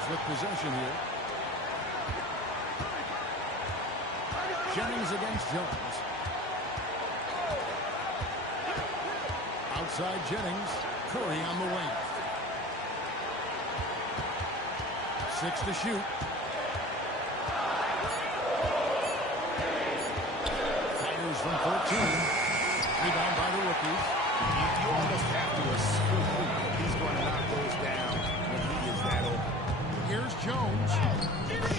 Warriors with possession here. Jennings against Jones. Outside Jennings. Curry on the wing. 6 to shoot. Fires from 14. Rebound by the rookies. You almost have to assume he's going to knock those down when he is that open. Here's Jones.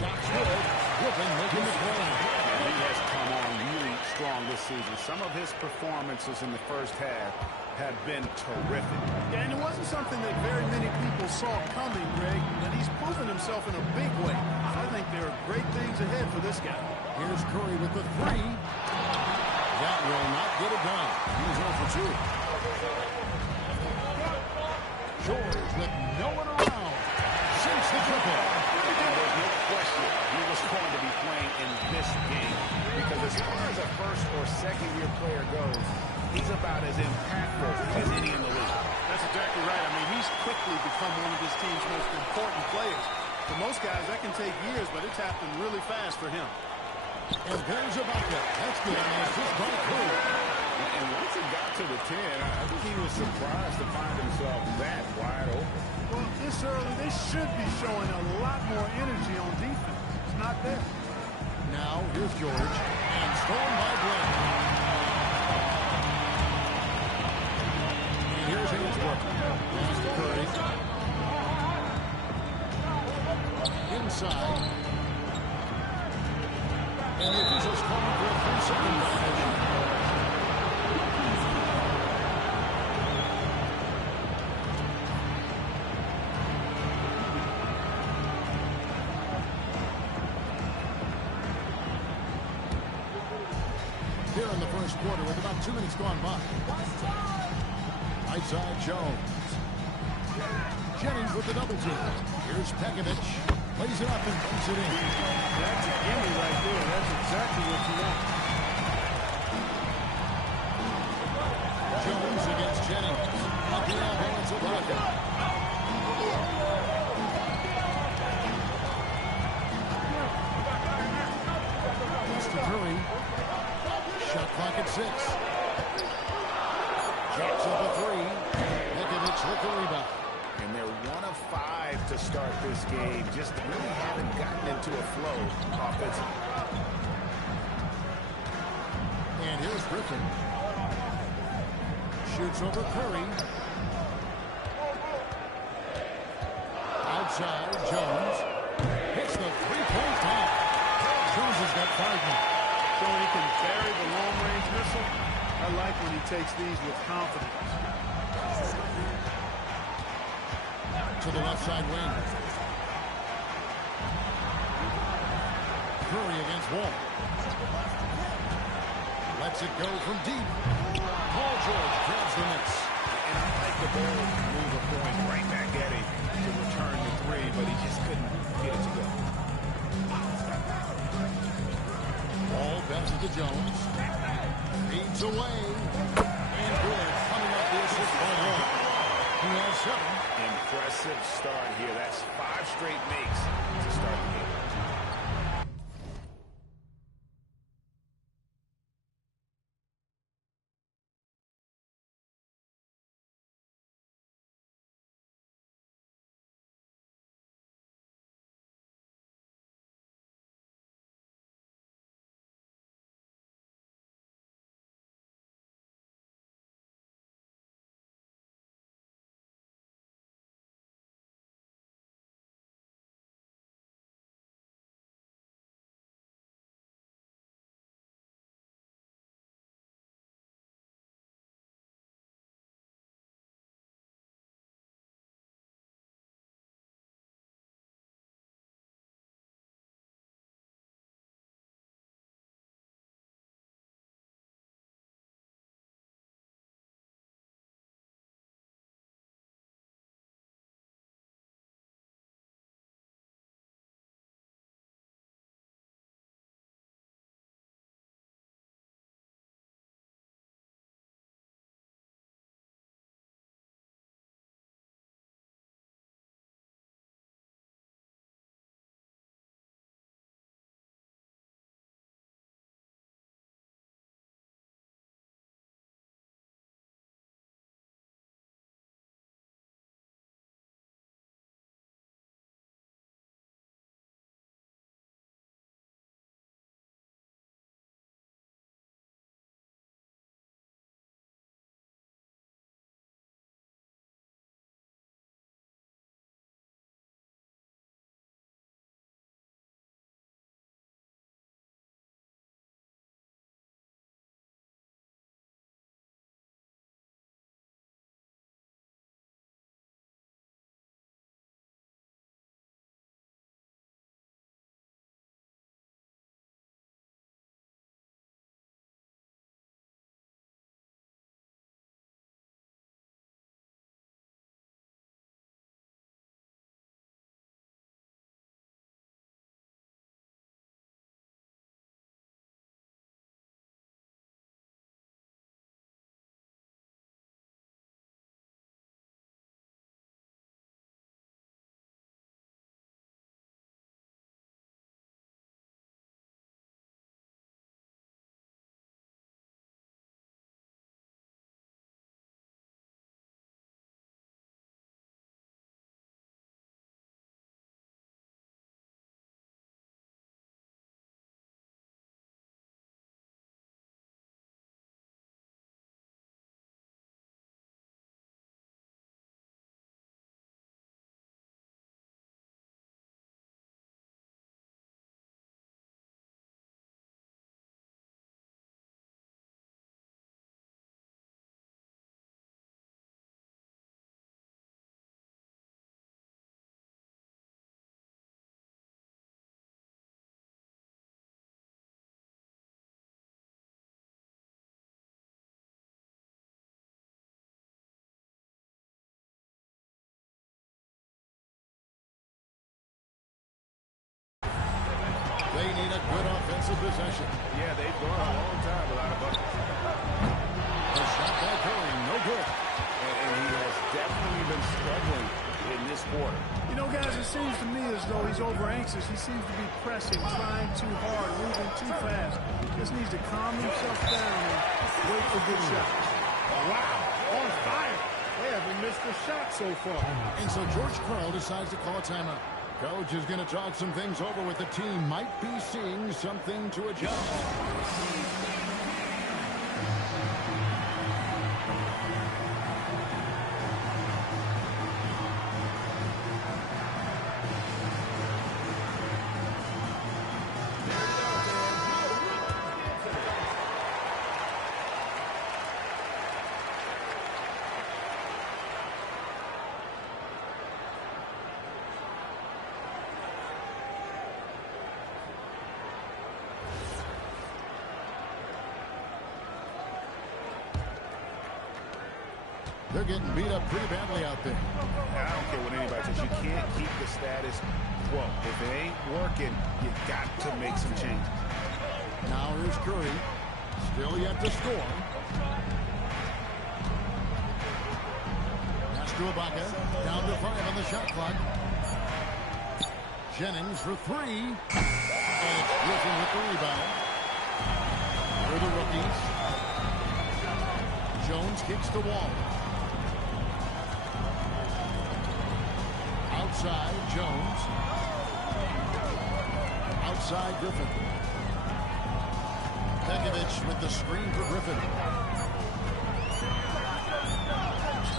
Shots good. Brooklyn making the play. And he has come on really strong this season. Some of his performances in the first half have been terrific. And it wasn't something that very many people saw coming, Greg, and he's proven himself in a big way. I think there are great things ahead for this guy. Here's Curry with the three. That will not get it done. He's 0 for 2. George with no one around. Sinks the triple. There's no question he was going to be playing in this game because as far as a first or second year player goes, he's about as impactful as any in the league. That's exactly right. I mean, he's quickly become one of this team's most important players. For most guys, that can take years, but it's happened really fast for him. And there's Ibaka. That's good on the assist by Curry. And once it got to the 10, I think he was surprised to find himself that wide open. Well, this early, they should be showing a lot more energy on defense. It's not there. Now, here's George. And stolen by Blake. And here's Hansbrook. Pass to Curry. Inside. And the officials calling for a 3-second violation. Here in the first quarter with about 2 minutes gone by. Right side Jones. Jennings with the double team. Here's Pekovic. Plays it up and puts it in. That's a gimme right there. That's exactly what you want. Jones against Jennings. At the elbow, it's Ibaka. Mr. Curry. Shot clock at 6. Drops up a 3. Pekovic with the rebound. And they're 1 of 5 to start this game. Just really haven't gotten into a flow offensively. And here's Griffin. Shoots over Curry. Outside, Jones. Hits the three-point top. Jones has got 5 now. Showing he can bury the long-range missile. I like when he takes these with confidence. To the left side wing. Curry against Wall. Lets it go from deep. Paul George grabs the miss. And I like the ball move of going right back at him to return the 3, but he just couldn't get it to go. Ball back to Jones. Feeds away. And good. Coming up the assist by Wall. He has 7. Impressive start here. That's 5 straight makes to start the game. need a good offensive possession. Yeah, they've gone a long time without a bucket. The shot by Curry, no good. And he has definitely been struggling in this quarter. You know, guys, it seems to me as though he's over-anxious. He seems to be pressing, trying too hard, moving too fast. Just needs to calm himself down and wait for good shots. Wow, on fire. They haven't missed a shot so far. And so George Karl decides to call a timeout. Coach is going to talk some things over with the team. Might be seeing something to adjust. They're getting beat up pretty badly out there. I don't care what anybody says. You can't keep the status quo. If it ain't working, you got to make some changes. Now here's Curry. Still yet to score. Pass to Ibaka. Down to 5 on the shot clock. Jennings for 3. And it's Griffin with the rebound. For the rookies. Jones kicks the wall. Outside, Jones. Outside, Griffin. Pekovic with the screen for Griffin.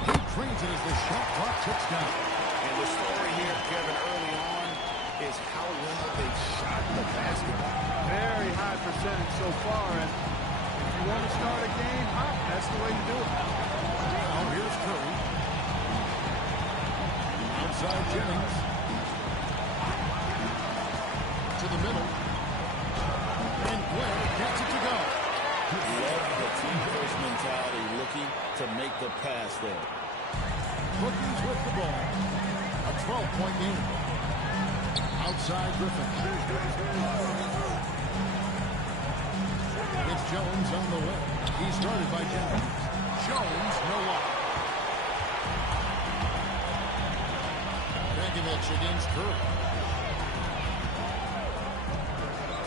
He drains it as the shot clock ticks down. And the story here, Kevin, early on is how well they shot the basketball. Very high percentage so far, and if you want to start a game hot, that's the way to do it. Now here's Curry. Outside Jennings. To the middle. And Blair gets it to go. Love the team first mentality, looking to make the pass there. Rookies with the ball. A 12-point game. Outside Griffin. It's Jones on the way. He started by Jennings. Jones, no loss. Pekovic against Curry.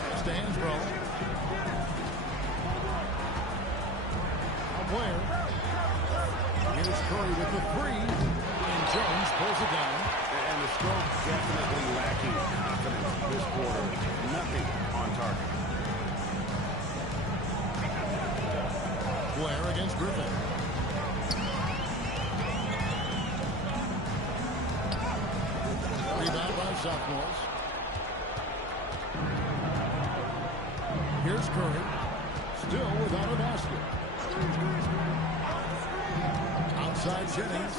Pass to Hansbrough. Now Blair. Here's Curry with the 3. And Jones pulls it down. And the stroke definitely lacking confidence this quarter. Nothing on target. Blair against Griffin. Rebound by sophomores. Here's Curry. Still without a basket. Outside Jennings.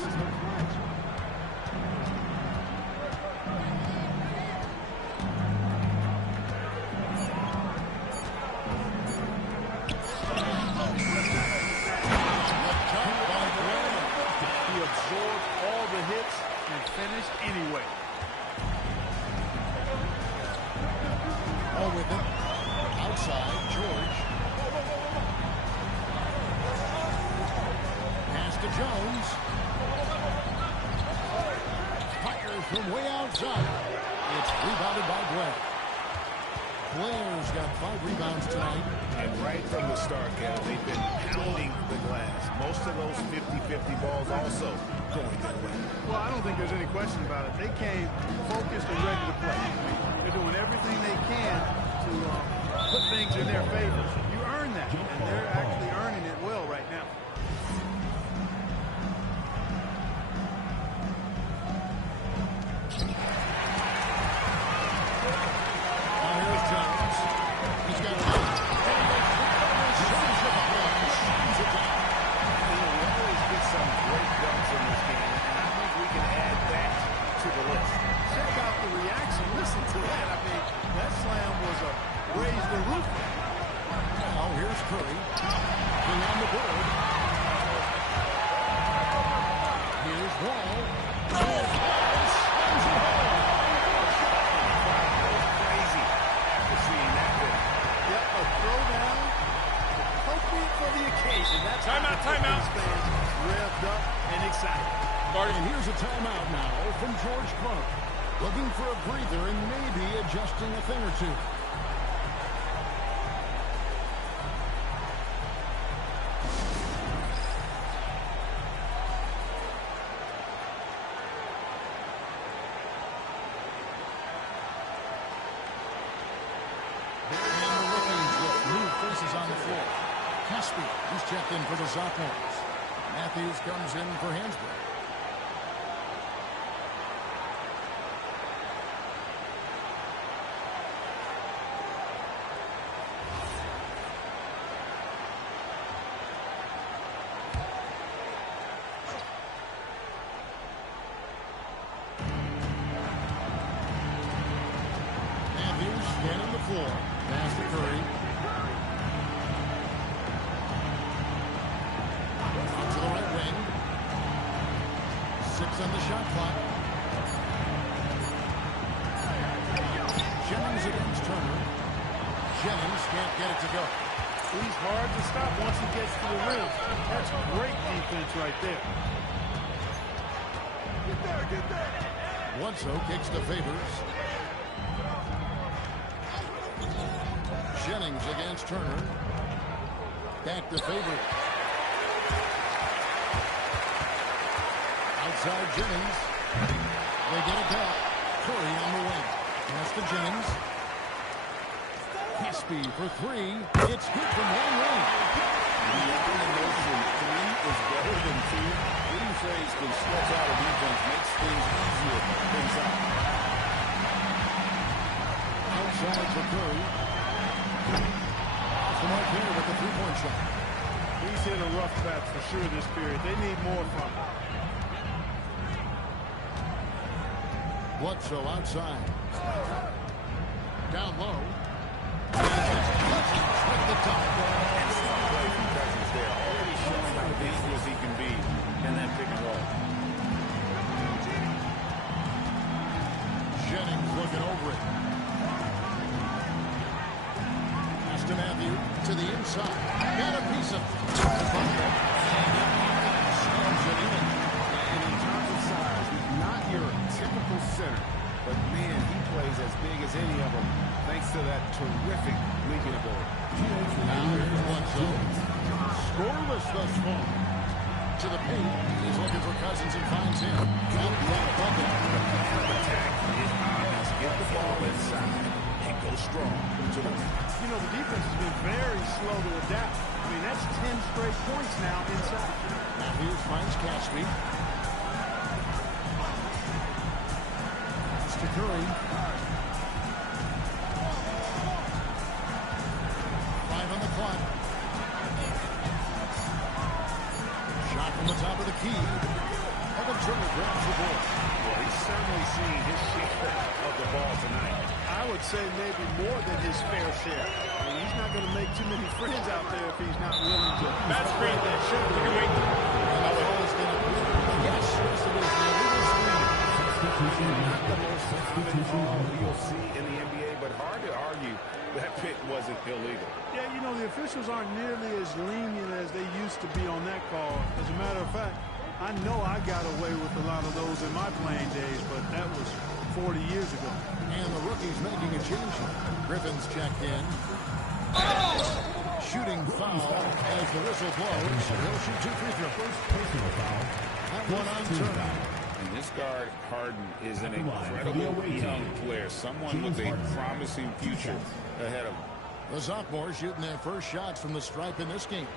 He absorbed all the hits and finished anyway. All with it. Outside, George. Pass to Jones. Fires from way outside. It's rebounded by Blair. Blair's got 5 rebounds tonight. And right from the start, Kevin, they've been pounding the glass. Most of those 50-50 balls also going their way. Well, I don't think there's any question about it. They came focused and ready to play. I mean, they're doing everything they can to put things in their favor. You earn that, and they're actually earning it well right now. Now here's Jones. He's got it. We always get some great dunks in this game, and I think we can add that to the list. Check out the reaction. Listen to that. I mean, that slam was a raise the roof. sack. And here's a timeout now from George Clark. Looking for a breather and maybe adjusting a thing or two. And the rookies with new faces on the floor. Caspi, he's checked in for the sophomores. Matthews comes in for Hansbrough. Scanning the floor. Pass to Curry. Out to the right wing. 6 on the shot clock. Jennings against Turner. Jennings can't get it to go. He's hard to stop once he gets to the rim. That's great defense right there. Get there. Bledsoe kicks to Favors. Jennings against Turner. Back to Favors. Outside Jennings. They get it back. Curry on the wing. Pass to Jennings. Caspi for 3. It's good from long range. The motion 3 is better than 2. Any phase can stretch out a defense, makes things easier inside. Outside for Curry. Off the mark here with the three-point shot. He's hit a rough patch for sure this period. They need more from him. Bledsoe outside. Down low. With the top. Excellent play from Cousins there. Already showing how dangerous he can be in that pick and roll. Jennings looking over it. Pass to Matthew to the inside. Got a piece of slams it in. And in terms of size, he's not your typical center. But, man, he plays as big as any of them thanks to that terrific leaping ability. Now here's Bledsoe. Scoreless thus far. To the paint. He's looking for Cousins and finds him. Got that bucket. Attack is obvious. Get the ball inside and go strong to the rim. You know, the defense has been very slow to adapt. I mean, that's 10 straight points now inside. Matthews finds Caspi. To Curry. 5 on the clock. Shot from the top of the key. Evan Turner grabs the ball. Well, he's certainly seen his share of the ball tonight. I would say maybe more than his fair share. I mean, he's not going to make too many friends out there if he's not willing to. Bad screen there. Should be waiting. And the ball is going to be. Yes, it is the illegal screen. Not the most common call you'll see in the NBA, but hard to argue that pick wasn't illegal. Yeah, you know, the officials aren't nearly as lenient as they used to be on that call. As a matter of fact, I know I got away with a lot of those in my playing days, but that was 40 years ago. And the rookie's making a change. Griffin's checked in. Shooting foul as the whistle blows. He'll shoot 2 free throws. That one on Turner. And this guard, Harden, is an incredible young player, someone with a promising future ahead of him. The sophomores shooting their first shots from the stripe in this game.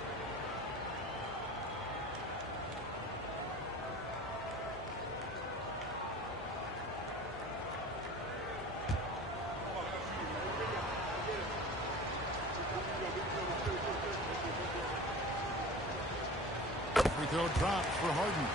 Free throw drops for Harden.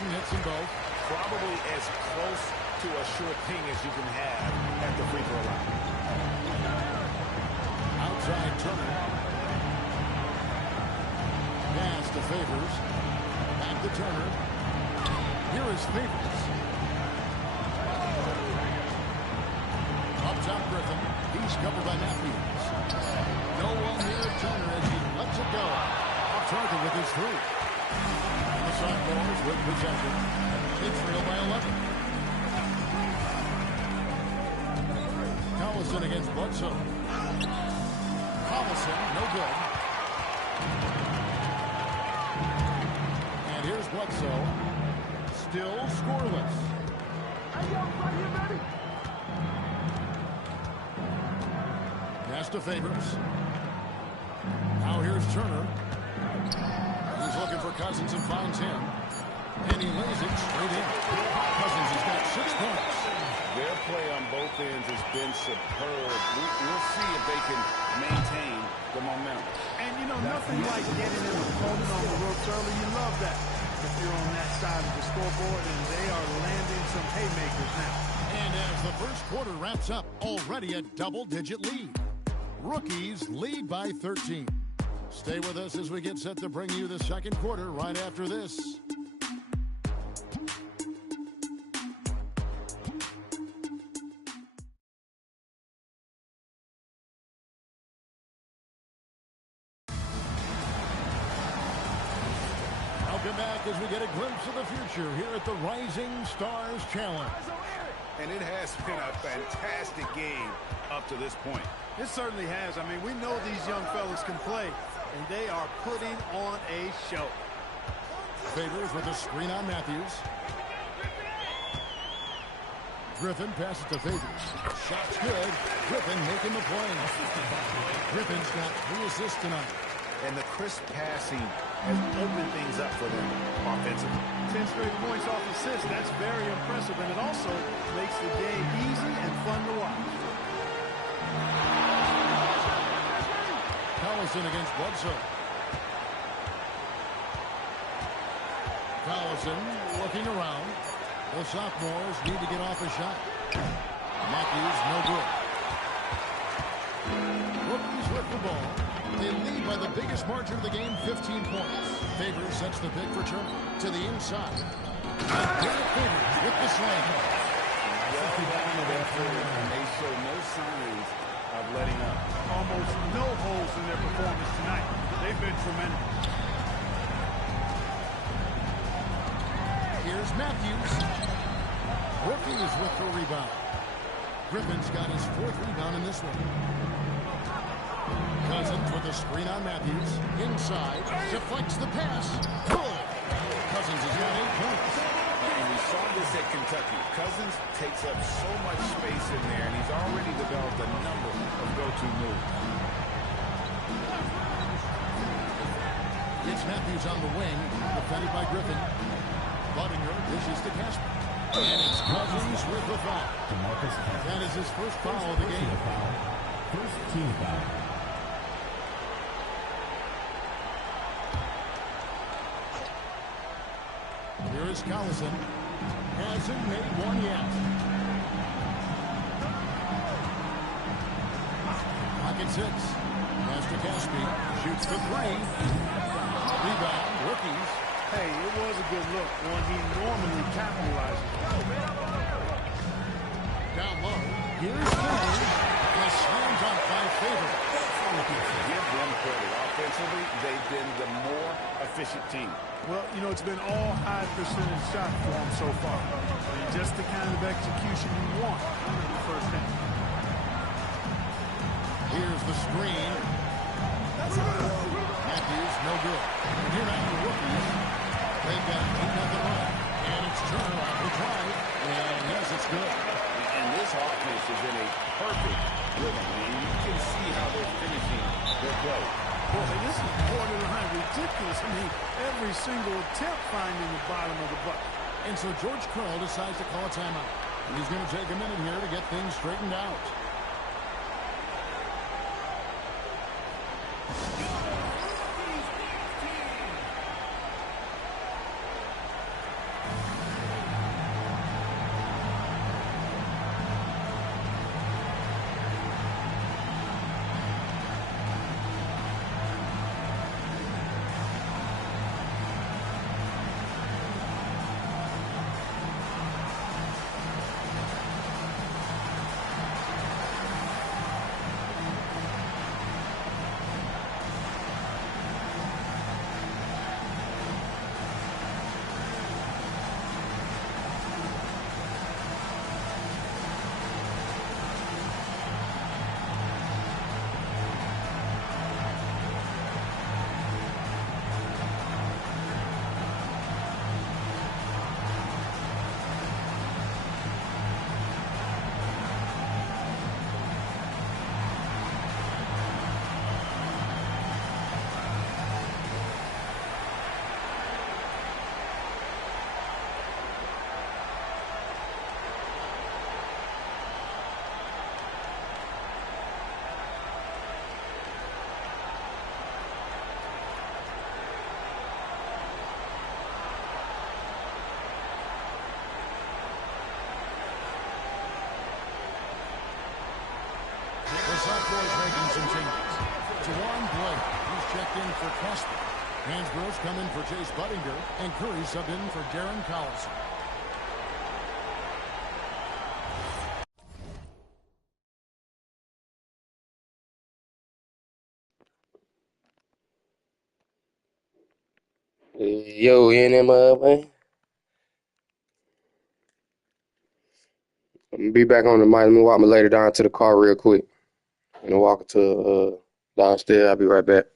Hits them both. Probably as close to a sure thing as you can have at the free throw line. Outside Turner. to Favors. Back to Turner. Here is Favors. Up top, Griffin. He's covered by Matthews. No one near Turner as he lets it go. Off target with his three. And the Sophomores with possession. They trail by 11. Collison against Bledsoe. Collison, no good. And here's Bledsoe. Still scoreless. Pass to Favors. Now here's Turner. He's looking for Cousins and finds him. And he lays it straight in. Cousins has got 6 points. Their play on both ends has been superb. We'll see if they can maintain the momentum. And, you know, nothing like getting an opponent on the ropes early. You love that if you're on that side of the scoreboard, and they are landing some haymakers now. And as the first quarter wraps up, already a double-digit lead. Rookies lead by 13. Stay with us as we get set to bring you the second quarter right after this. Welcome back as we get a glimpse of the future here at the Rising Stars Challenge. And it has been a fantastic game up to this point. It certainly has. I mean, we know these young fellas can play, and they are putting on a show. Favors with a screen on Matthews. Griffin passes to Favors. Shot's good. Griffin making the play. Griffin's got 3 assists tonight. And the crisp passing has opened things up for them offensively. 10 straight points off assists. That's very impressive, and it also makes the game easy and fun to watch. Collison against Bledsoe. Collison looking around. The sophomores need to get off a shot. Matthews, no good. Rookies with the ball. They lead by the biggest margin of the game, 15 points. Favors sets the pick for Turner to the inside. And Derek Favors with the slam. Well-rounded effort, and they show no signs of letting up. Almost no holes in their performance tonight. They've been tremendous. Here's Matthews. Rookies with the rebound. Griffin's got his 4th rebound in this one. Cousins with a screen on Matthews. Inside. Deflects the pass. Good. Cousins has got 8 points. And we saw this at Kentucky. Cousins takes up so much space in there, and he's already developed a number of go-to moves. It's Matthews on the wing. Defended by Griffin. Budinger dishes to Casper. And it's Cousins with the foul. That is his first foul of the game. First team foul. Here is Collison. Hasn't made one yet. Pocket 6. Pass to Caspi. Shoots the 3. Rebound. Rookies. Hey, it was a good look, one he normally capitalizes on. Down low. Here's Favors. And slams out by Favors. Give them credit. Offensively, they've been the more efficient team. Well, you know, it's been all high percentage shot for him so far. I mean, just the kind of execution you want in the first half. Here's the screen. Matthews, no good. And here now the rookies. They've got 8-0 run. And it's Turner off the drive. And yes, it's good. And this offense is in a perfect rhythm. I mean, you can see how they're finishing their play. Boy, this is borderline ridiculous. I mean, every single attempt finding the bottom of the bucket. And so George Karl decides to call a timeout. And he's going to take a minute here to get things straightened out. is making some changes. Jawan Blair, he's checked in for Casper. Hansbrough's come in for Chase Buttinger, and Curry subbed in for Darren Collison. Yo, you in there, man? I'm gonna be back on the mic. Let me walk my lady down to the car real quick. And walk to downstairs. I'll be right back.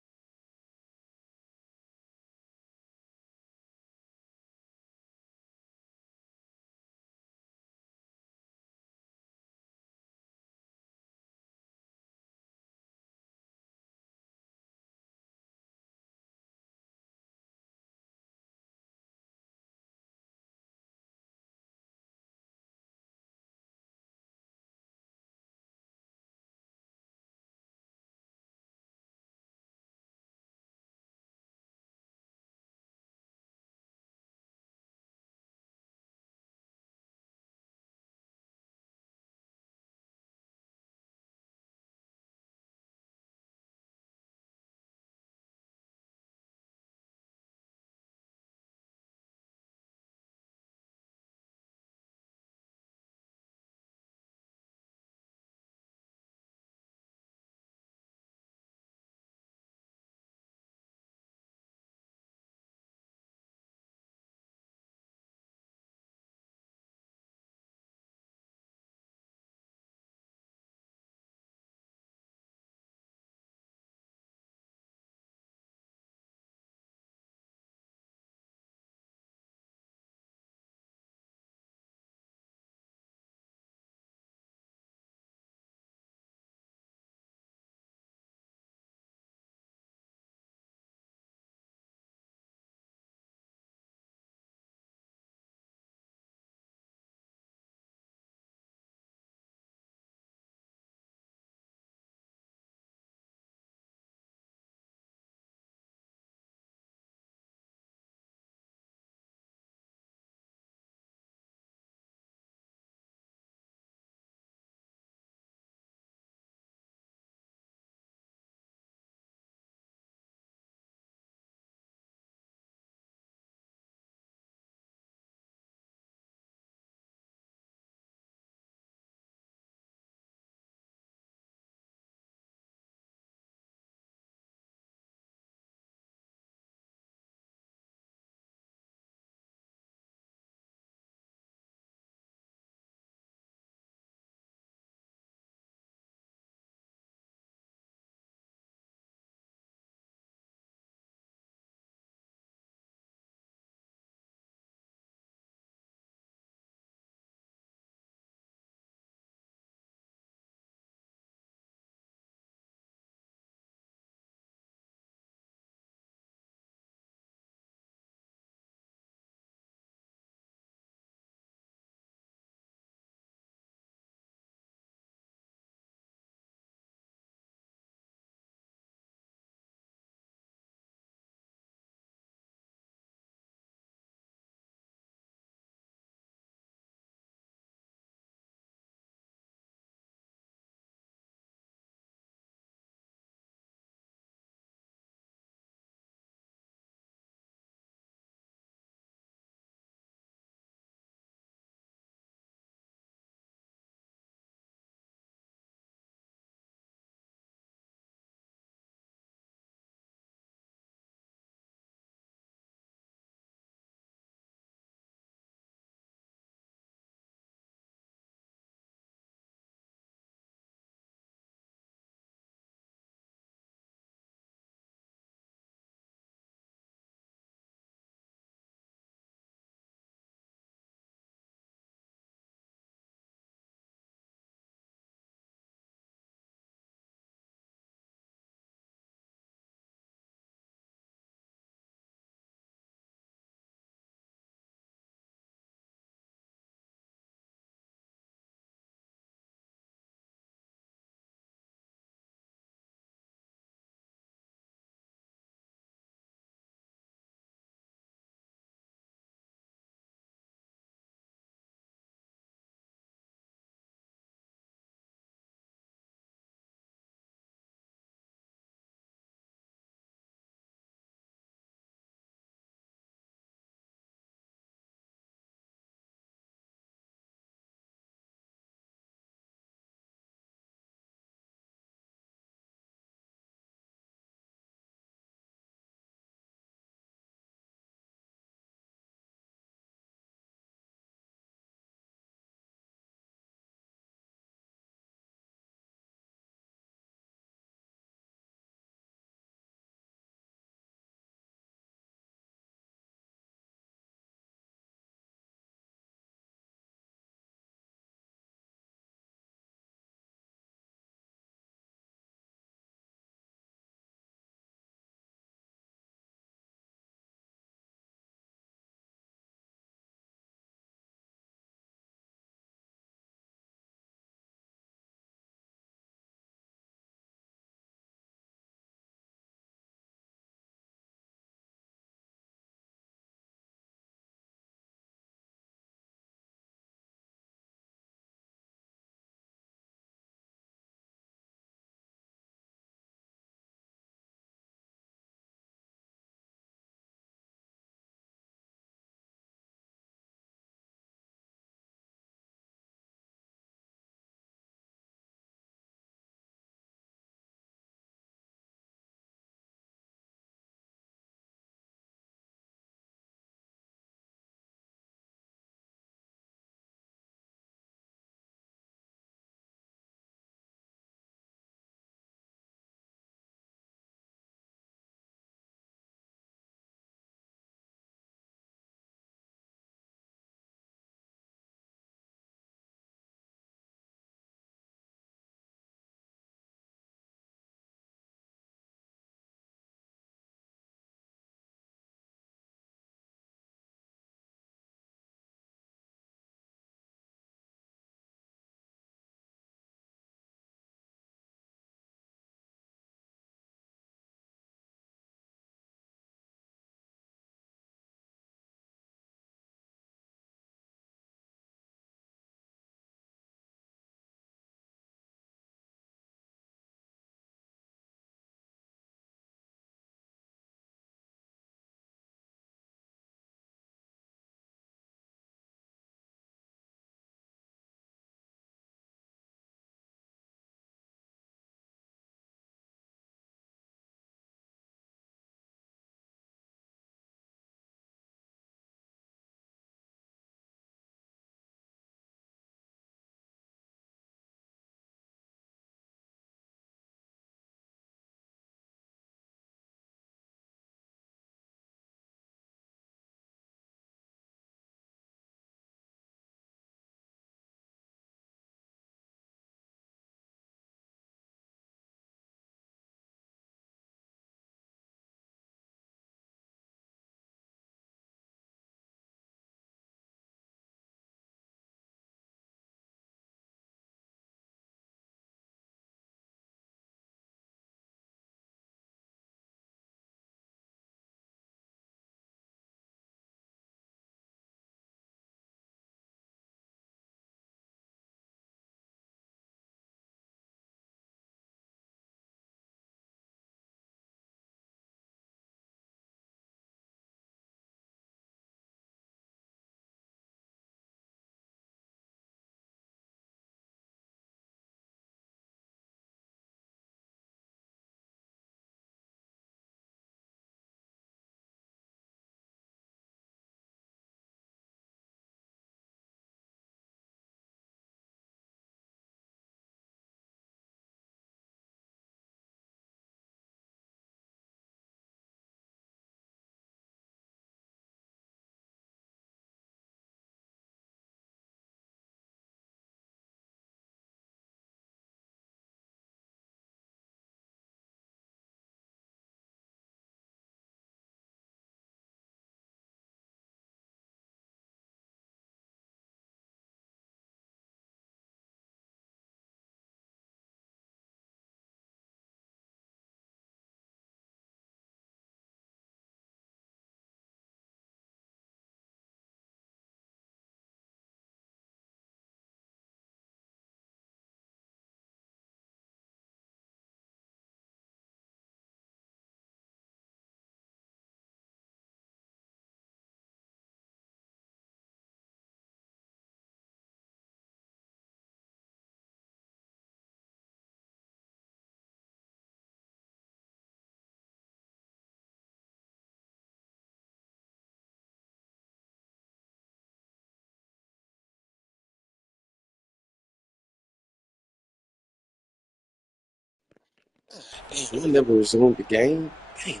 Damn, I never resumed the game. Damn,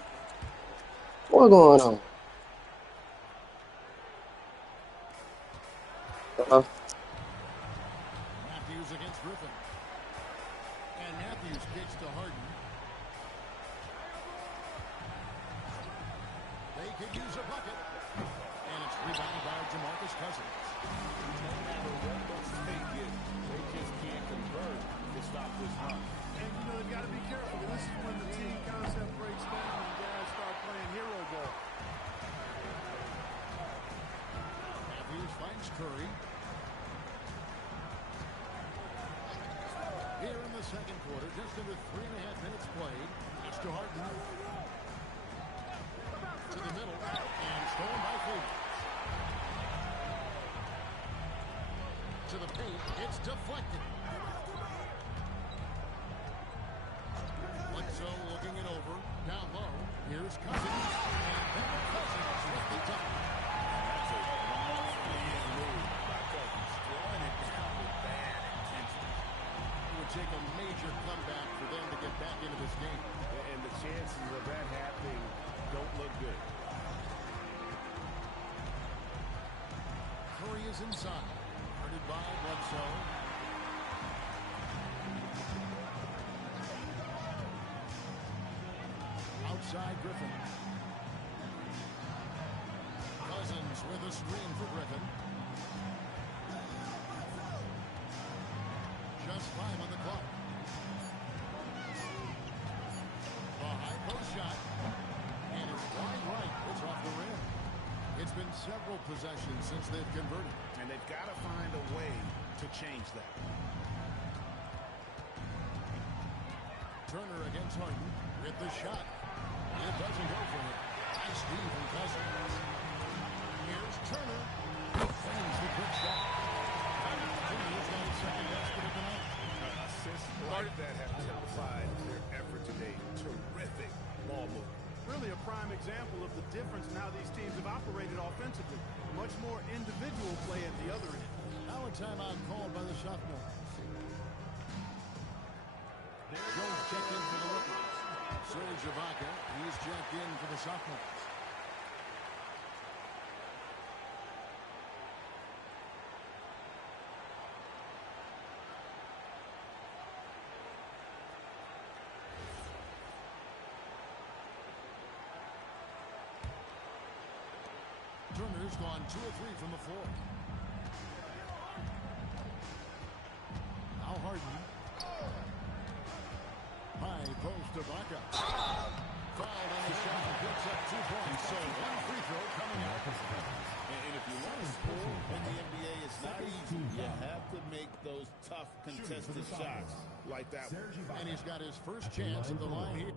what going on? Uh, Matthews against Griffin. And Matthews kicks to Harden. They could use a bucket. And it's rebounded by Jamarcus Cousins. No matter what looks they get, they just can't convert to stop this run. And, you know, they've got to be careful. This is when the team concept breaks down and guys start playing hero ball. Matthews finds Curry. Here in the second quarter, just under 3.5 minutes played. It's to Harden. To the middle. And stolen by Cleveland. To the paint. It's deflected. Bledsoe looking it over. Down low. Here's Cousins. And then Cousins with the dunk. That's a wrong move by Cousins, throwing it down with bad intentions. It would take a major comeback for them to get back into this game. And the chances of that happening don't look good. Curry is inside. Guarded by Bledsoe. Outside Griffin. Cousins with a screen for Griffin. Just 5 on the clock. The high post shot. And it's wide right. It's off the rim. It's been several possessions since they've converted. And they've got to find a way to change that. Turner against Harden with the shot. It doesn't go for him. Nice D from Cousins. Here's Turner. He finds the quick shot. Turner has got his second basket of the night. Assists like that have typified their effort today. Terrific ball movement. Really a prime example of the difference in how these teams have operated offensively. Much more individual play at the other end. Now a timeout called by the sophomore. Jones checked in for the rookies. Serge Ibaka, he's checked in for the sophomores. Turner's gone 2 of 3 from the floor. Now Harden. High post to Ibaka. Fouled on the shot and picks up 2 points. So 1 free throw coming up. And if you want to score in the NBA, it's not easy. You have to make those tough contested shots like that one. And he's got his first chance at the line here.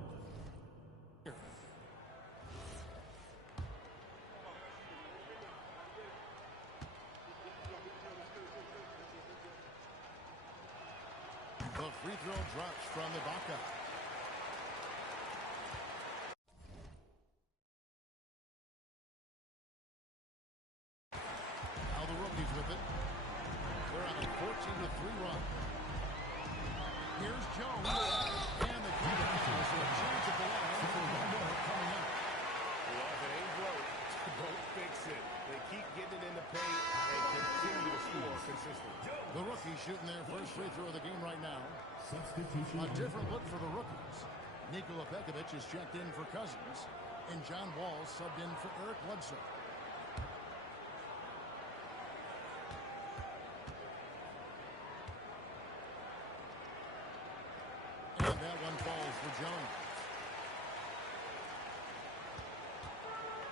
The free throw drops from Ibaka. Now the rookies with it. They're on a 14-3 run. Here's Jones. And the Cavaliers have a chance at the line for one more coming up. Well, if it ain't broke, don't fix it. They keep getting it in the paint and continue to score consistently. The rookies shooting their first free throw of the game right now. Substitution. A different look for the rookies. Nikola Pekovic is checked in for Cousins, and John Wall subbed in for Eric Bledsoe. And that one falls for Jones.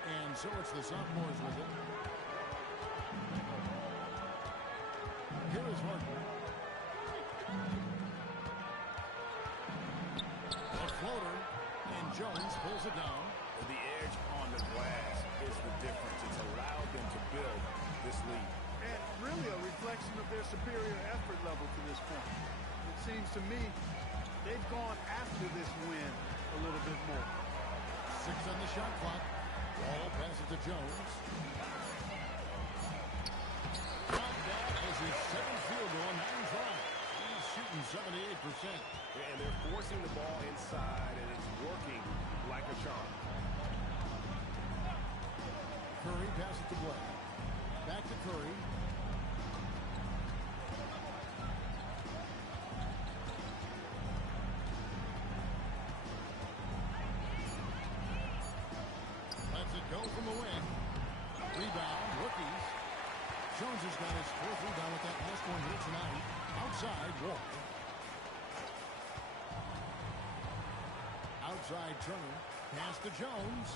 And so it's the sophomores with it. Here is Harden. A floater, and Jones pulls it down. The edge on the glass is the difference. It's allowed them to build this lead. And really a reflection of their superior effort level to this point. It seems to me they've gone after this win a little bit more. 6 on the shot clock. Wall passes to Jones. Knocked out as his 7th field goal, 9 tries. He's shooting 78%. And they're forcing the ball inside, and it's working like a charm. Curry passes to Blair. Back to Curry. Lets it go from the wing. Rebound, rookies. Jones has got his fourth rebound with that last one here tonight. Outside, Wall. Outside Turner. Pass to Jones.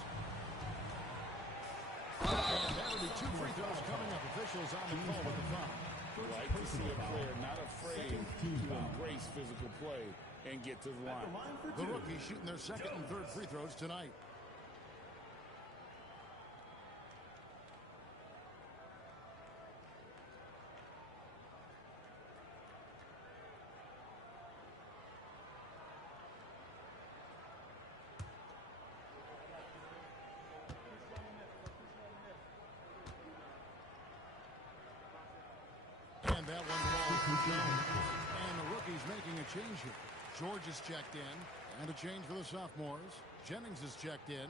And that'll be 2 free throws coming up. Officials on the call with the foul. Like to see a player not afraid to embrace physical play and get to the line. The rookies shooting their second and third free throws tonight. And that one falls to Jones. And the rookie's making a change here. George is checked in. And a change for the sophomores. Jennings is checked in.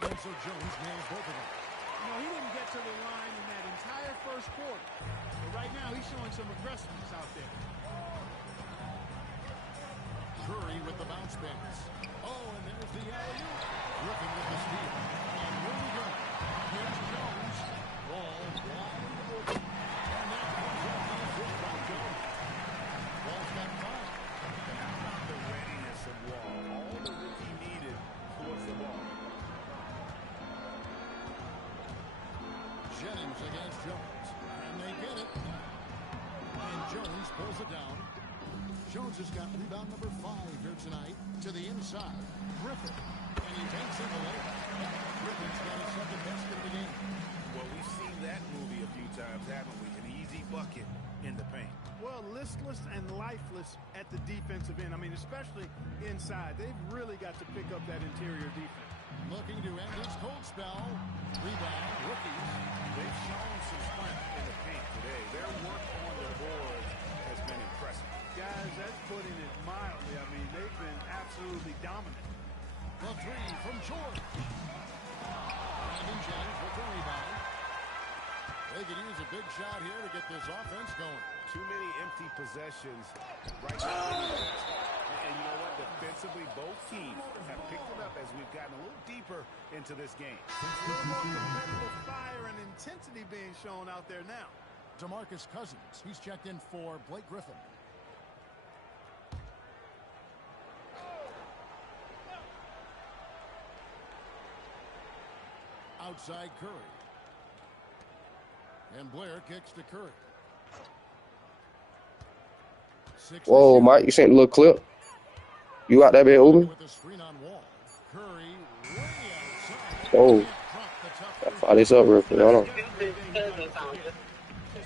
And so Jones nails both of them. You know, he didn't get to the line in that entire first quarter. But right now, he's showing some aggressiveness out there. Curry with the bounce pass. Oh, and there's the alley-oop. Griffin with the steal. And here we go. Here's Jones. Ball wide open. And that comes off the foot by Jones. Ball's got 5. And how about the readiness of Wall? All the rookie needed was the ball. Jennings against Jones. And they get it. And Jones pulls it down. Jones has got rebound number 5 here tonight. To the inside. Griffin. And he takes it away. Griffin's got his second basket of the game. Well, we've seen that movie a few times, haven't we? An easy bucket in the paint. Well, listless and lifeless at the defensive end. I mean, especially inside. They've really got to pick up that interior defense. Looking to end his cold spell. Rebound, rookies. They've shown some strength in the paint today. Their work on the boards has been impressive. Guys, that's putting it mildly. I mean, they've been absolutely dominant. The 3 from George. Brandon Jennings with the rebound. They could use a big shot here to get this offense going. Too many empty possessions right now. And you know what? Defensively, both teams have picked it up as we've gotten a little deeper into this game. A little more competitive fire and intensity being shown out there now. DeMarcus Cousins. He's checked in for Blake Griffin. Outside Curry. And Blair kicks to Curry. Whoa, Mike, you sent a little clip. You out there being open? With a screen on Wall. Curry way outside. Oh, gotta fire this up real quick. Hold on. Just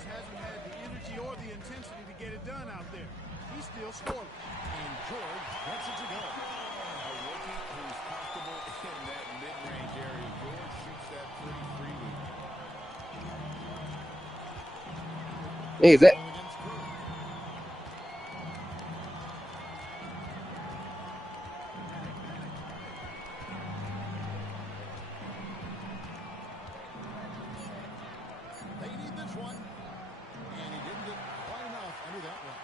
hasn't had the energy or the intensity to get it done out there. He's still scoring. And George lets it to go. A rookie who's comfortable in that mid-range area. George shoots that pretty freely. Hey, is that? Against Curry. They need this one. And he didn't get quite enough under that one.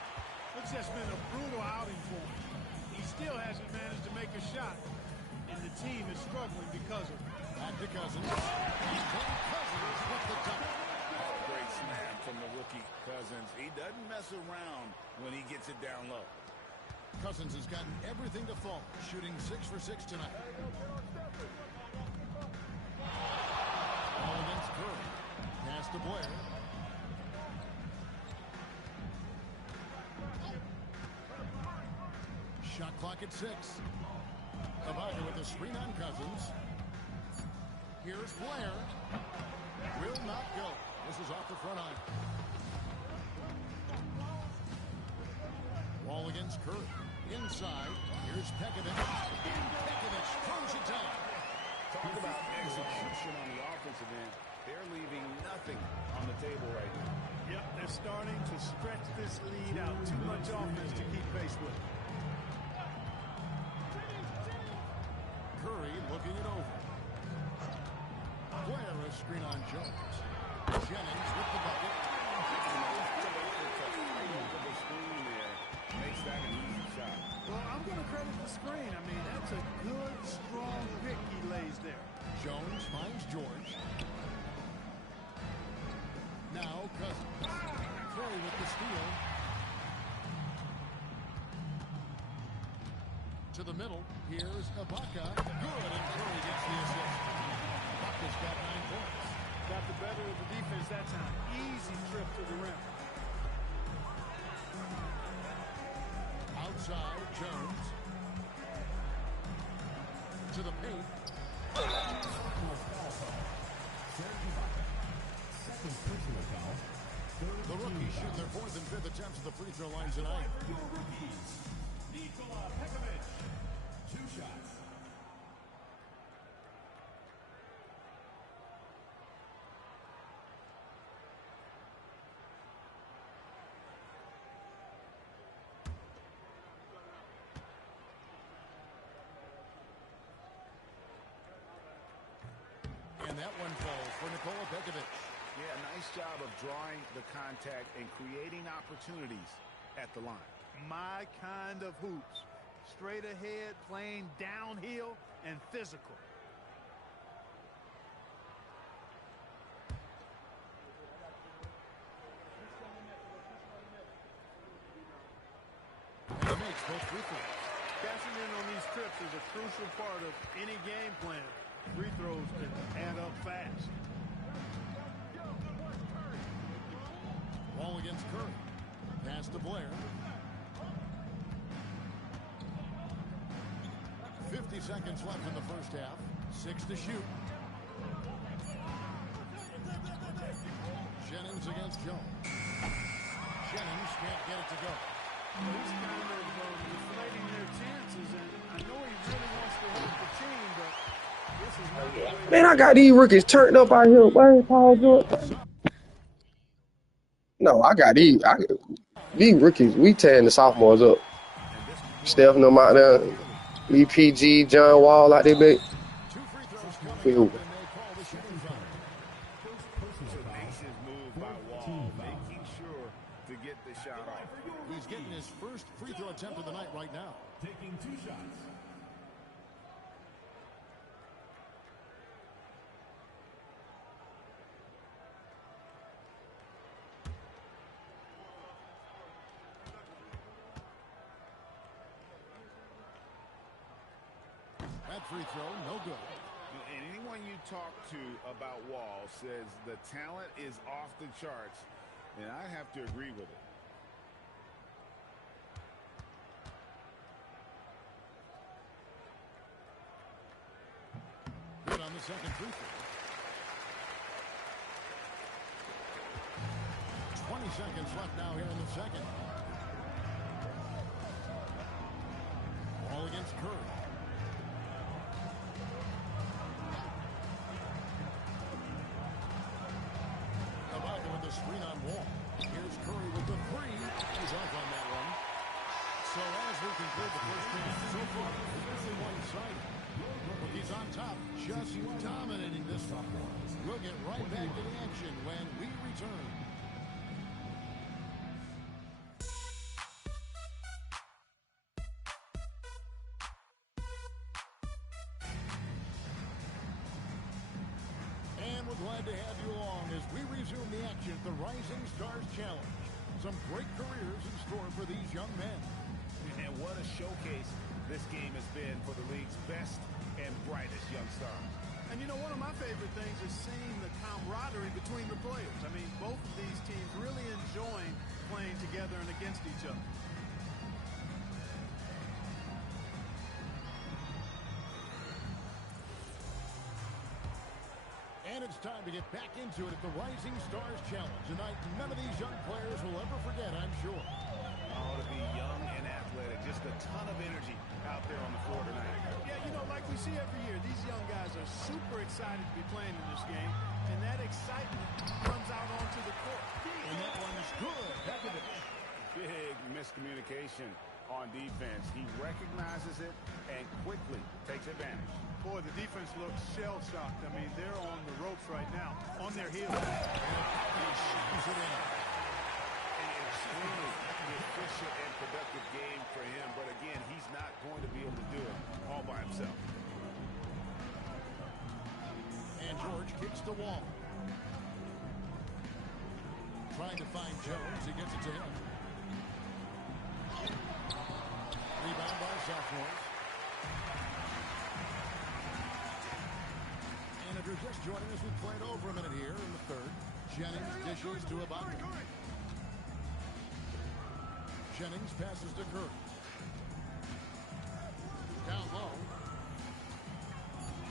It's just been a brutal outing for him. He still hasn't managed to make a shot, and the team is struggling because of it. Back to Cousins. And then Cousins with the dunk. Great snap from the rookie Cousins. He doesn't mess around when he gets it down low. Cousins has gotten everything to fall, shooting 6 for 6 tonight. Ball against Curry. Pass to Blair. Shot clock at 6. Ibaka with the screen on Cousins. Here's Blair. Will not go. This is off the front iron. Wall against Curry. Inside. Here's Pekovic. And Pekovic throws it down. Talk about execution on the offensive end. They're leaving nothing on the table right now. Yep, they're starting to stretch this lead out. Too much offense to keep pace with. Curry looking it over. Blair a screen on Jones. Jennings with the bucket. Makes that an easy shot. Well, I'm going to credit the screen. I mean, that's a good, strong pick he lays there. Jones finds George. Now Cousins. Curry with the steal. To the middle. Here's Ibaka. Good, and Curry gets the assist. Ibaka's got 9 points. Got the better of the defense that time. Easy trip to the rim. Outside, Jones. To the paint. Second personal foul. The rookies shoot their 4th and 5th attempts at the free throw line tonight. Your rookies. Nikola Pekovic. 2 shots. And that one falls for Nikola Pekovic. Yeah, nice job of drawing the contact and creating opportunities at the line. My kind of hoops. Straight ahead, playing downhill, and physical. And he makes both free throws. Cashing in on these trips is a crucial part of any game plan. Free throws can add up fast. Ball against Curry. Pass to Blair. 50 seconds left in the first half. 6 to shoot. Jennings against Jones. Jennings can't get it to go. Well, he's kind of deflating their chances, and I know he really wants to help the team, but this is not the way. Man, I got these rookies turned up out here. Why Paul George? No, I got these rookies. We tearing the sophomores up. Steph them out there. EPG, John Wall out there, big. 2 free throws coming We up, hoop. and they call the shooting foul. Tenacious move by Wall, making sure to get the shot off. He's getting his first free throw attempt of the night right now. Taking 2 shots. That free throw, no good. And anyone you talk to about Wall says the talent is off the charts, and I have to agree with it. Good on the second free throw. 20 seconds left now here in the second. Ball against Curry. Ibaka with the screen on Wall. Here's Curry with the 3. He's off on that one. So as we conclude the first half, so far, fairly one-sided. Rookies on top, just dominating this one. We'll get right back to the action when we return. And we're glad to have you along as we resume the action at the Rising Stars Challenge. Some great careers in store for these young men. And what a showcase this game has been for the league's best and brightest young stars. And you know, one of my favorite things is seeing the camaraderie between the players. I mean, both of these teams really enjoying playing together and against each other. And it's time to get back into it at the Rising Stars Challenge. Tonight, none of these young players will ever forget, I'm sure. Oh, to be young and athletic, just a ton of energy out there on the floor tonight. Yeah, You know, like we see every year, these young guys are super excited to be playing in this game, and that excitement comes out onto the court. And that one is good. Big miscommunication on defense. He recognizes it and quickly takes advantage. Boy, the defense looks shell-shocked. I mean, they're on the ropes right now, on their heels. He shoots it in. An extremely efficient and productive game for him, but again, he's not going to be able to do it all by himself. And George kicks the wall. Trying to find Jones. He gets it to him. Rebound by sophomores. And if you're just joining us, we played over a minute here in the third. Jennings dishes to Ibaka. Jennings passes to Curry. Down low.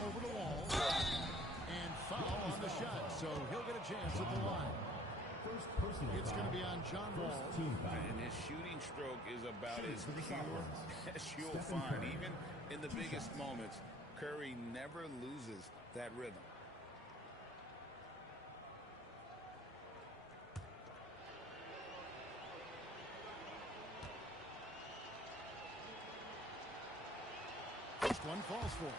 Over the wall. And foul on the shot, so he'll get a chance at the line. It's going to be on John Wall. And his shooting stroke is about as pure as you'll find. Even in the biggest moments, Curry never loses that rhythm. First one falls for.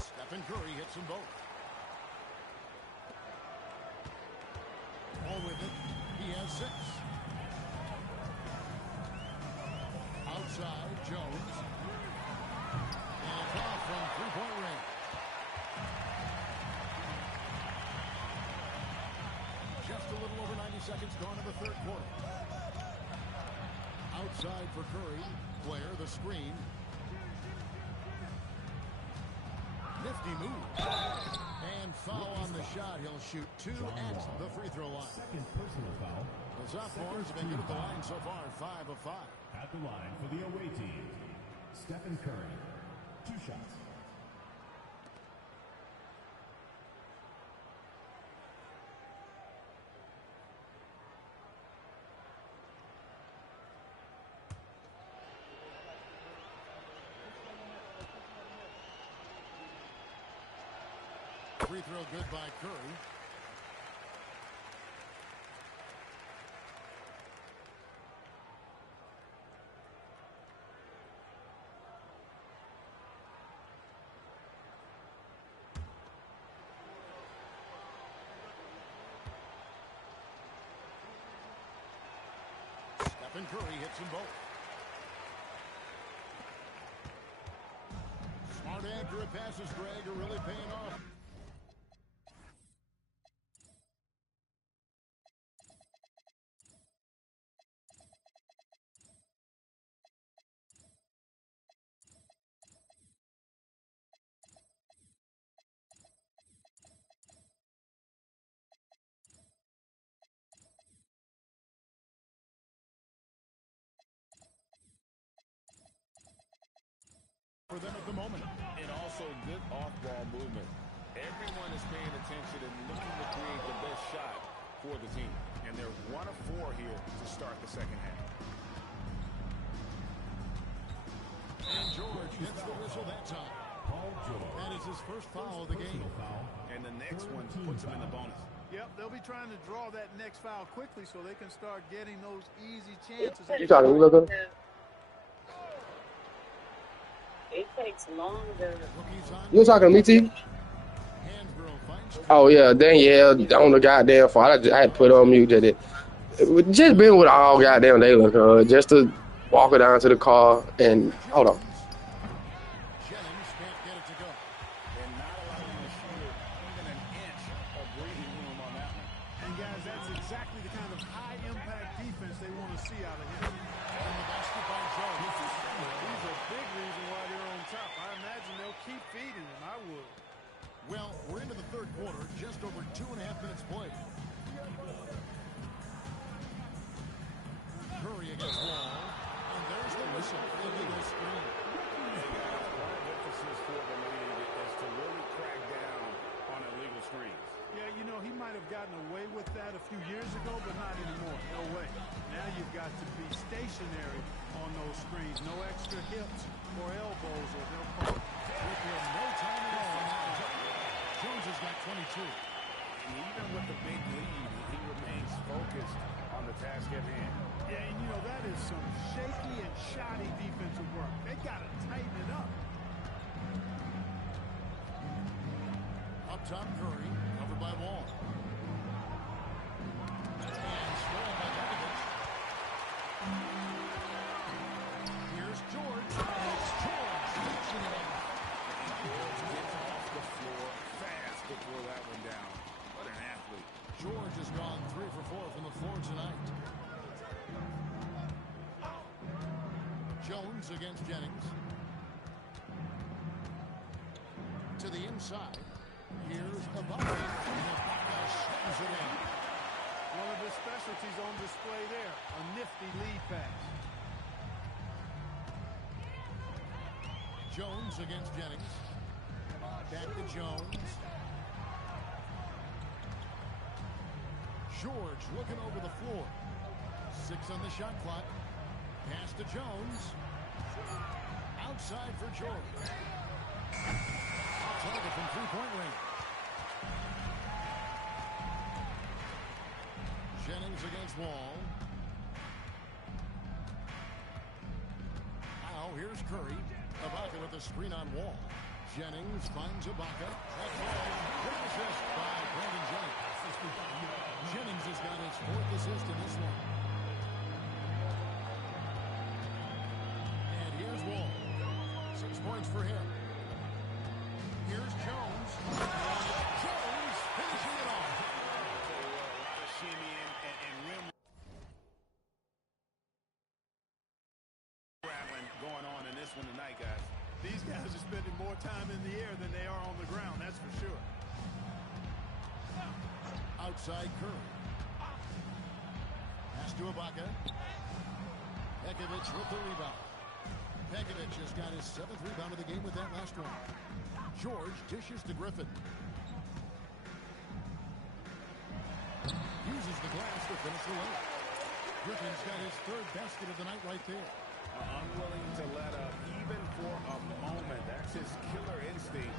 Stephen Curry hits them both. All with it. He has 6. Outside, Jones. And foul from three-point range. Just a little over 90 seconds gone in the third quarter. Outside for Curry. Blair, the screen. Nifty move. And foul on the shot. He'll shoot 2 at the free throw line. Second personal foul. The sophomores have been good at the line so far, 5 of 5. At the line for the away team, Stephen Curry. 2 shots. Free throw good by Curry. Stephen Curry hits them both. Smart accurate passes, Greg, are really paying off. For them at the moment. And also good off-ball movement. Everyone is paying attention and looking to create the best shot for the team. And they're 1 of 4 here to start the second half. And George gets the whistle that time. That is his first foul of the game. And the next one puts him in the bonus. Yep, they'll be trying to draw that next foul quickly so they can start getting those easy chances. You talking to me, Luka? It takes longer. You talking to me, T? Oh, yeah. Dang, yeah. On the goddamn phone. I had to put on mute. Just been with all goddamn day, look, just to walk her down to the car and hold on. Jennings can't get it to go. And not allowing the shooter even an inch of breathing room on that one. And guys, that's exactly the kind of high-impact defense they want to see out of him. And the basket by Jones. He's a big reason why they're on top. I imagine they'll keep feeding him. I would. Well, we're into the third quarter, just over 2.5 minutes played. Curry against Wall. And there's the whistle. Illegal screen. One emphasis for the league is to really crack down on illegal screens. Yeah, you know, he might have gotten away with that a few years ago, but not anymore. No way. Now you've got to be stationary on those screens. No extra hips or elbows, or they'll call it. With him, no time at all. Jones has got 22. And even with the big lead, he remains focused on the task at hand. Yeah, and you know, that is some shaky and shoddy defensive work. They got to tighten it up. Up top, Curry, covered by Wall. And stolen by Begovic. Here's George. And it's George reaching it up. George gets off the floor fast before that one down. What an athlete. George has gone 3 for 4 from the floor tonight. Jones against Jennings. To the inside. Here's Ibaka. And Ibaka slams it in. One of his specialties on display there. A nifty lead pass. Jones against Jennings. Back to Jones. George looking over the floor. 6 on the shot clock. Pass to Jones. Outside for George. Target from three-point range. Jennings against Wall. Now here's Curry. Ibaka with the screen on Wall. Jennings finds Ibaka. That ball, great assist by Brandon Jennings. Jennings has got his 4th assist in this one. And here's Wall. 6 points for him. Here's Jones. Jones finishing it off. Shimmy and rim rattling going on in this one tonight, guys. These guys are spending more time in the air than they are on the ground, that's for sure. Outside Curry. Pass to Ibaka. Begovic with the rebound. Begovic has got his 7th rebound of the game with that last one. George dishes to Griffin. Uses the glass to finish the layup. Griffin's got his 3rd basket of the night right there. Unwilling to let up even for a moment. That's his killer instinct,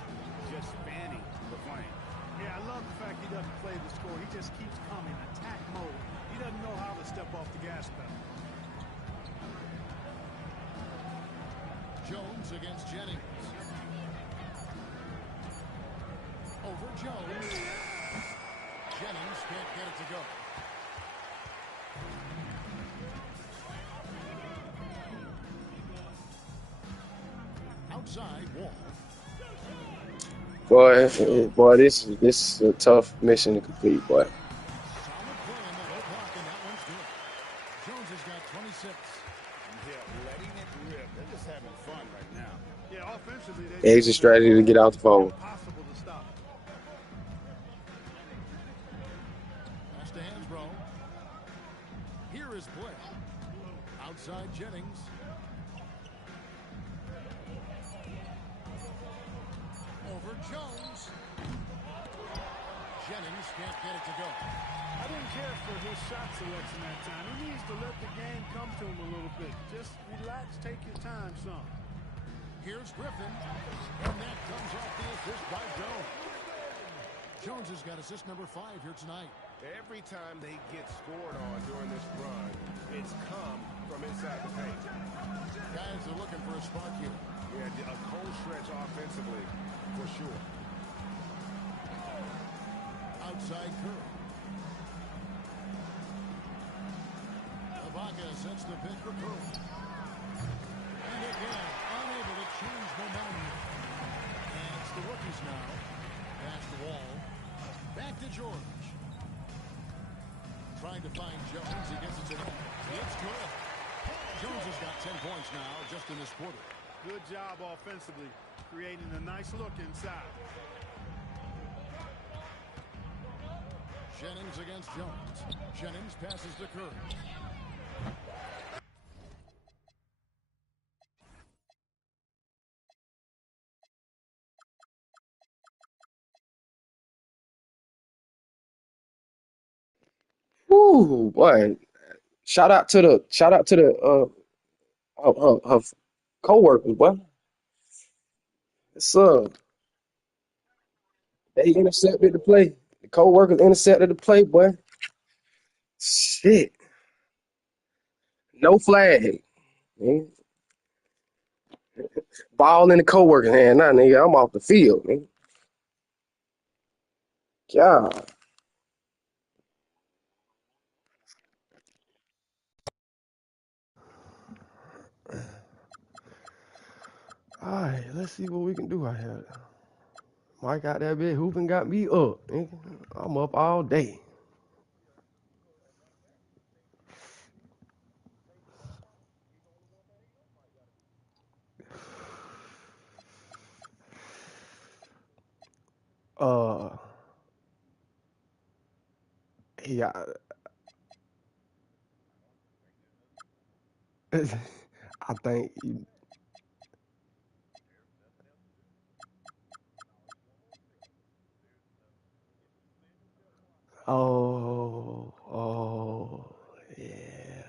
just fanning the flame. Yeah, I love the fact he doesn't play the score. He just keeps coming, attack mode. He doesn't know how to step off the gas pedal. Jones against Jennings. Over Jones. Jennings can't get it to go. Outside Wall. Boy, this is a tough mission to complete, boy. Solid play on the low block, and that one's good. Jones has got 26. Yeah, letting it rip. They're just having fun right now. Yeah, offensively, Exit strategy to get out the phone. Impossible to stop. Pass to Hansbrough. Here is Blake. Outside Jennings. Over Jones. Jennings can't get it to go. I didn't care for his shot selection that time. He needs to let the game come to him a little bit. Just relax, take your time some. Here's Griffin. And that comes off the assist by Jones. Jones has got assist number 5 here tonight. Every time they get scored on during this run, it's come from inside the paint. Guys are looking for a spark here. Yeah, a cold stretch offensively, for sure. Outside Curry. Ibaka sets the pick for Curry. And again, unable to change momentum. And it's the rookies now. Pass the Wall. Back to George. Trying to find Jones. He gets it to him. It's good. Jones has got 10 points now just in this quarter. Good job offensively, creating a nice look inside. Jennings against Jones. Jennings passes to Curry. Woo, boy. Shout out to the her co-workers, boy. So they intercepted the play. The co-workers intercepted the play, boy. Shit. No flag. Man. Ball in the co-worker's hand. Nah, nigga, I'm off the field, man. God. All right, let's see what we can do out here. Mike out there, bit hooping got me up. Nigga. I'm up all day. Uh, yeah. I think. Oh, yeah.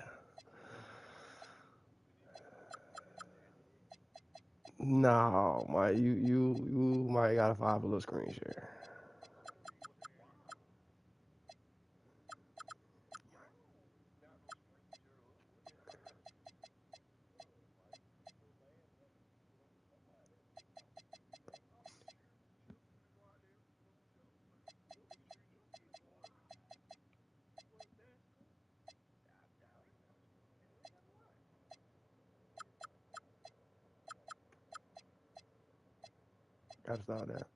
No, Mike, you might gotta find a little screen share. Gotta start that.